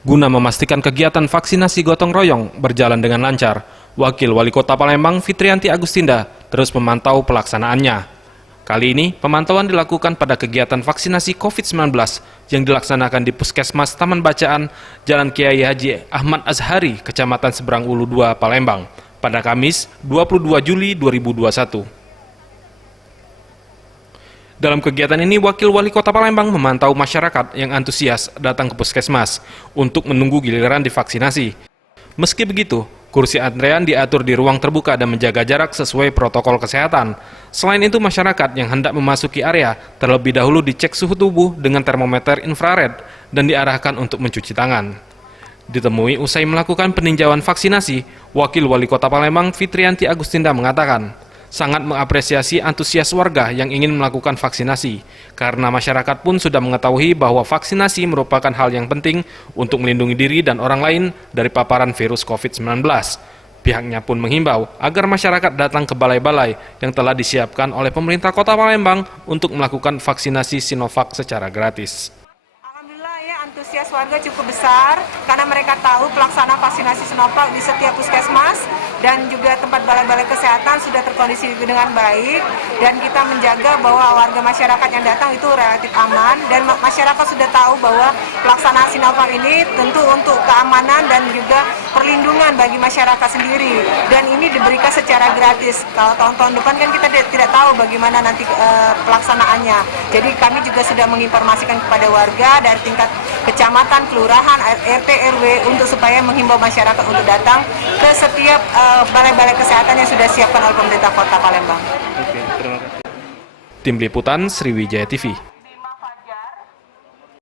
Guna memastikan kegiatan vaksinasi gotong royong berjalan dengan lancar, Wakil Wali Kota Palembang Fitrianti Agustinda terus memantau pelaksanaannya. Kali ini, pemantauan dilakukan pada kegiatan vaksinasi COVID-19 yang dilaksanakan di Puskesmas Taman Bacaan, Jalan Kiai Haji Ahmad Azhari, Kecamatan Seberang Ulu 2, Palembang, pada Kamis 22 Juli 2021. Dalam kegiatan ini, Wakil Wali Kota Palembang memantau masyarakat yang antusias datang ke puskesmas untuk menunggu giliran divaksinasi. Meski begitu, kursi antrean diatur di ruang terbuka dan menjaga jarak sesuai protokol kesehatan. Selain itu, masyarakat yang hendak memasuki area terlebih dahulu dicek suhu tubuh dengan termometer infrared dan diarahkan untuk mencuci tangan. Ditemui usai melakukan peninjauan vaksinasi, Wakil Wali Kota Palembang Fitrianti Agustinda mengatakan, sangat mengapresiasi antusias warga yang ingin melakukan vaksinasi, karena masyarakat pun sudah mengetahui bahwa vaksinasi merupakan hal yang penting untuk melindungi diri dan orang lain dari paparan virus COVID-19. Pihaknya pun menghimbau agar masyarakat datang ke balai-balai yang telah disiapkan oleh pemerintah Kota Palembang untuk melakukan vaksinasi Sinovac secara gratis. Antusias warga cukup besar karena mereka tahu pelaksanaan vaksinasi Sinovac di setiap puskesmas dan juga tempat balai-balai kesehatan sudah terkondisi dengan baik, dan kita menjaga bahwa warga masyarakat yang datang itu relatif aman, dan masyarakat sudah tahu bahwa pelaksanaan Sinovac ini tentu untuk keamanan dan juga perlindungan bagi masyarakat sendiri, dan ini diberikan secara gratis. Kalau tahun-tahun depan kan kita tidak tahu bagaimana nanti pelaksanaannya, jadi kami juga sudah menginformasikan kepada warga dari tingkat kecamatan, kelurahan, RT, RW untuk supaya menghimbau masyarakat untuk datang ke setiap balai-balai kesehatan yang sudah siapkan oleh pemerintah Kota Palembang. Tim Liputan Sriwijaya TV.